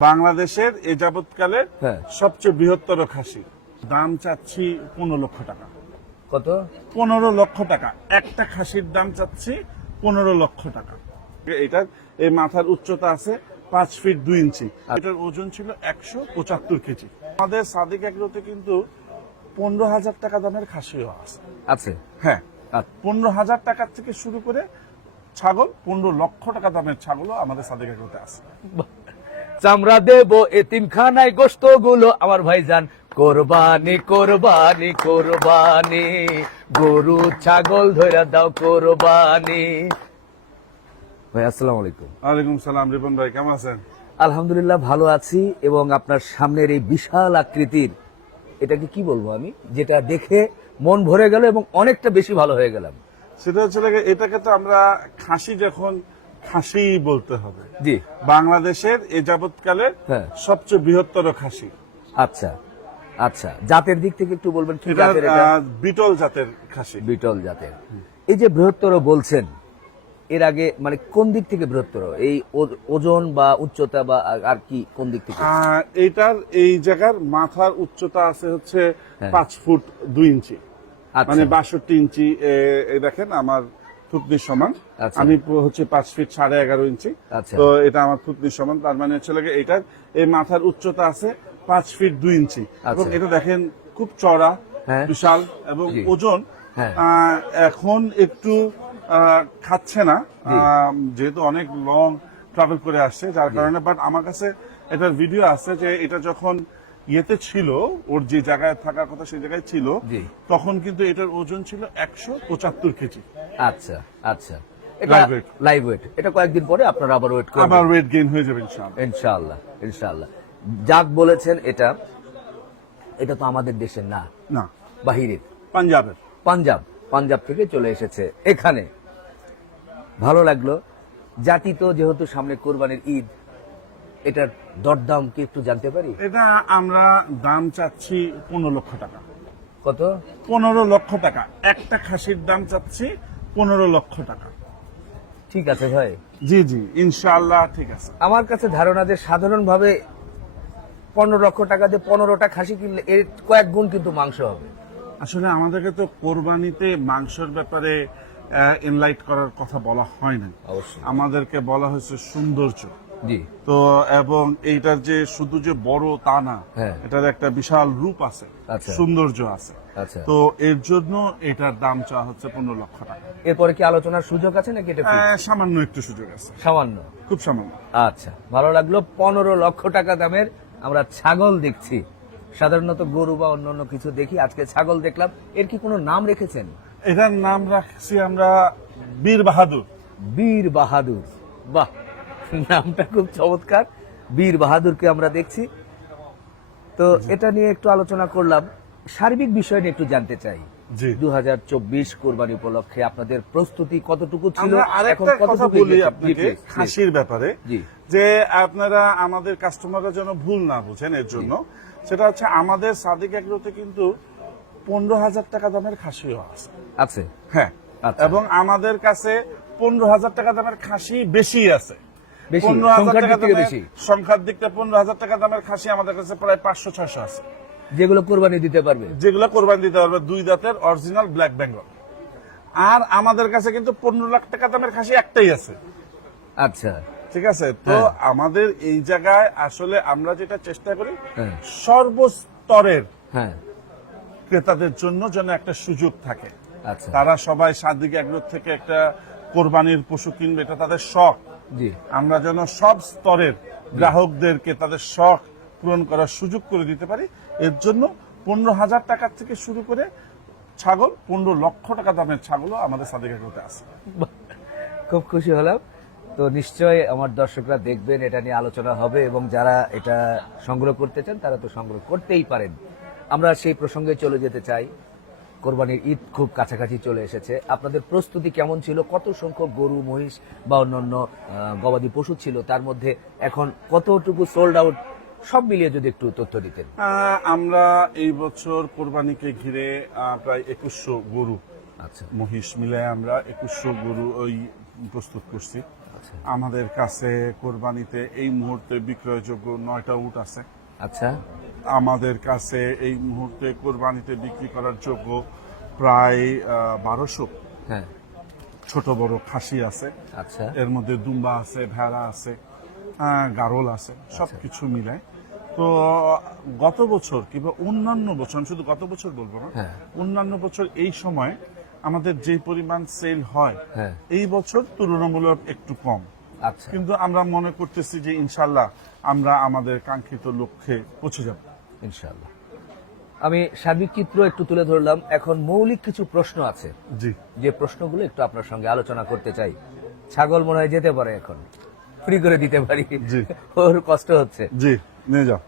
বাংলাদেশের এ যাবৎকালের হ্যাঁ। সবচেয়ে বৃহত্তর খাসি। দাম চাচ্ছি পনেরো লক্ষ টাকা। কত? পনেরো লক্ষ টাকা। একটা খাসির দাম চাচ্ছি পনেরো লক্ষ টাকা। এটার এই মাথার উচ্চতা আছে পাঁচ ফিট দুই ইঞ্চি। এটার ওজন ছিল একশো পঁচাত্তর কেজি। আমাদের সাদিক এগ্রোতে কিন্তু পনেরো হাজার টাকা দামের খাসিও আছে। আছে? হ্যাঁ। আচ্ছা। পনেরো হাজার টাকার থেকে শুরু করে ছাগল পনেরো লক্ষ টাকা দামের ছাগলও আমাদের সাদিক এগ্রোতে আছে। চামড়া দেব এতিমখানায় গোস্তগুলো আমার ভাইজান কোরবানি কোরবানি কোরবানি। গরু ছাগল ধরে দাও কোরবানি। ভাই আসসালাম আলাইকুম। ওয়ালাইকুম সালাম রিপন ভাই কেমন আছেন? আলহামদুলিল্লাহ ভালো আছি এবং আপনার সামনের এই বিশাল আকৃতির এটাকে কি বলব আমি যেটা দেখে মন ভরে গেল এবং অনেকটা বেশি ভালো হয়ে গেলাম। সেটা হচ্ছে এটাকে তো আমরা খাসি যখন খাসি বলতে হবে। জি। বাংলাদেশের এ যাবৎকালের হ্যাঁ। সবচেয়ে বৃহত্তর খাসি। আচ্ছা আচ্ছা। জাতের দিক থেকে একটু বলবেন কি জাতের এটা? বিটল জাতের খাসি। বিটল জাতের। এই যে বৃহত্তর বলছেন এর আগে মানে কোন দিক থেকে বৃহত্তর? এই ওজন বা উচ্চতা বা আর- কি কোন দিক থেকে? এটার এই জায়গার মাথার উচ্চতা আছে হচ্ছে হ্যাঁ। পাঁচ ফুট দুই ইঞ্চি। আচ্ছা। মানে বাষট্টি ইঞ্চি এই দেখেন আমার থুতনির সমান আচ্ছা। আমি হচ্ছে পাঁচ ফিট সাড়ে এগারো ইঞ্চি আচ্ছা। তো এটা আমার থুতনির সমান তার মানে হচ্ছে লাগে এটার এই মাথার উচ্চতা আছে পাঁচ ফিট দুই ইঞ্চি এবং আচ্ছা। এটা দেখেন খুব চড়া হ্যাঁ। বিশাল এবং ওজন হ্যাঁ। এখন একটু খাচ্ছে না যেহেতু অনেক লং ট্রাভেল করে আসছে যার কারণে বাট আমার কাছে এটার ভিডিও আছে যে এটা যখন ইয়েতে ছিল ওর যে জায়গায় থাকার কথা সেই জায়গায় ছিল। তখন কিন্তু এটার ওজন ছিল একশো পঁচাত্তর কেজি। আচ্ছা আচ্ছা। লাইভ ওয়েট এটা কয়েকদিন পরে আপনারা আবার ওয়েট করবেন আবার ওয়েট গেইন হয়ে যাবে ইনশাআল্লাহ। ইনশাআল্লাহ ইনশাআল্লাহ। যাক বলেছেন এটা এটা তো আমাদের দেশের না। না। বাহিরের। পাঞ্জাবের। পাঞ্জাব পাঞ্জাব থেকে চলে এসেছে। এখানে ভালো লাগল। জাতি তো যেহেতু সামনে কোরবানির ঈদ এটার দরদাম কি একটু জানতে পারি? এটা আমরা দাম চাচ্ছি পনেরো লক্ষ টাকা। কত? পনেরো লক্ষ টাকা। একটা খাসির দাম চাচ্ছি পনেরো লক্ষ টাকা। ঠিক আছে ভাই। জি জি ইনশাআল্লাহ ঠিক আছে। আমার কাছে ধারণা যে সাধারণভাবে পনেরো লক্ষ টাকা দিয়ে পনেরোটা খাসি কিনলে এর কয়েক গুণ কিন্তু মাংস হবে। আসলে আমাদেরকে তো কোরবানিতে মাংসের ব্যাপারে এনলাইট করার কথা বলা হয় না আমাদেরকে বলা হয়েছে সৌন্দর্য। তো এবং এইটার যে শুধু যে বড় তা না হ্যাঁ। এটার একটা বিশাল রূপ আছে আচ্ছা। সৌন্দর্য আছে। আচ্ছা। তো এর জন্য এটার দাম চাওয়া হচ্ছে পনেরো লক্ষ টাকা। এরপরে কি আলোচনার সুযোগ আছে নাকি এটা সামান্য একটু সুযোগ আছে। সামান্য। খুব সামান্য। আচ্ছা ভালো লাগল। পনেরো লক্ষ টাকা দামের আমরা ছাগল দেখছি। সাধারণত গরু বা অন্যান্য কিছু দেখি আজকে ছাগল দেখলাম। এর কি কোনো নাম রেখেছেন? এটার নাম রাখছি আমরা বীর বাহাদুর। বীর বাহাদুর। বাহ! নামটা খুব চমৎকার। বীর বাহাদুরকে আমরা দেখছি। তো এটা নিয়ে একটু আলোচনা করলাম। সার্বিক বিষয় নিয়ে একটু জানতে চাই। দু কোরবানি উপলক্ষে আপনাদের প্রস্তুতি কতটুকু ছিল? আমরা এখন কথা বলি আপনাকে please, please। খাসির ব্যাপারে। যে আপনারা আমাদের কাস্টমাররা যেন ভুল না বুঝেন এর জন্য সেটা হচ্ছে আমাদের সাদিক এগ্রোতে কিন্তু পনেরো হাজার টাকা দামের খাসিও আছে। আছে। হ্যাঁ। আচ্ছা। এবং আমাদের কাছে পনেরো হাজার টাকা দামের খাসি বেশি আছে। পনেরো হাজার টাকা দিক থেকে বেশি। সংখ্যার দিকটা পনেরো হাজার টাকা দামের খাসি আমাদের কাছে প্রায় পাঁচশো ছয়শো আছে। যেগুলো কোরবানি দিতে পারবে। যেগুলো কোরবানি দিতে পারবে দুই দাঁতের অরিজিনাল ব্ল্যাক বেঙ্গল আর আমাদের কাছে কিন্তু পনেরো লাখ টাকা দামের খাসি একটাই আছে। আচ্ছা। ঠিক আছে? তো আমাদের এই জায়গায় আসলে আমরা যেটা চেষ্টা করি হ্যাঁ। সর্বস্তরের হ্যাঁ। ক্রেতাদের জন্য যেন একটা সুযোগ থাকে। আচ্ছা। তারা সবাই সাদিক এগ্রো থেকে একটা কোরবানির পশু কিনবে এটা তাদের শখ। আমরা যেন সব স্তরের গ্রাহকদেরকে তাদের শখ পূরণ করার সুযোগ করে দিতে পারি। এর জন্য পনেরো হাজার টাকা থেকে শুরু করে ছাগল পনেরো লক্ষ টাকা দামের ছাগলও আমাদের সাদিক আছে। খুব খুশি হলাম। তো নিশ্চয়ই আমার দর্শকরা দেখবেন এটা নিয়ে আলোচনা হবে এবং যারা এটা সংগ্রহ করতে চান তারা তো সংগ্রহ করতেই পারেন। আমরা সেই প্রসঙ্গে চলে যেতে চাই। কোরবানির ঈদ খুব কাছাকাছি চলে এসেছে। আপনাদের প্রস্তুতি কেমন ছিল? কত সংখ্যক গরু মহিষ বা অন্যান্য গবাদি পশু ছিল? তার মধ্যে এখন কতটুকু সোল্ড আউট সব মিলিয়ে যদি একটু তথ্য দিতেন। আমরা এই বছর কোরবানিকে ঘিরে প্রায় একুশশো গরু আচ্ছা। মহিষ মিলে আমরা একুশশো গরু ওই প্রস্তুত করছি। আচ্ছা। আমাদের কাছে কোরবানিতে এই মুহূর্তে বিক্রয়যোগ্য নয়টা উট আছে। আচ্ছা। আমাদের কাছে এই মুহূর্তে কোরবানিতে বিক্রি করার যোগ্য প্রায় বারোশো হ্যাঁ। ছোট বড় খাসি আছে। আচ্ছা। এর মধ্যে দুম্বা আছে ভেড়া আছে গারল আছে সবকিছু মিলায় তো গত বছর কিংবা অন্যান্য বছর আমি শুধু গত বছর বলব না হ্যাঁ। অন্যান্য বছর এই সময় আমাদের যে পরিমাণ সেল হয় হ্যাঁ। এই বছর তুলনামূলক একটু কম। আচ্ছা। কিন্তু আমরা মনে করতেছি যে ইনশাল্লাহ আমরা আমাদের কাঙ্ক্ষিত লক্ষ্যে পৌঁছে যাব। ইনশাআল্লাহ। আমি সার্বিক চিত্র একটু তুলে ধরলাম। এখন মৌলিক কিছু প্রশ্ন আছে। জি। যে প্রশ্নগুলো একটু আপনার সঙ্গে আলোচনা করতে চাই। ছাগল মনে হয় যেতে পারে এখন। ফ্রি করে দিতে পারি। জি। ওর কষ্ট হচ্ছে। জি নিয়ে যাও।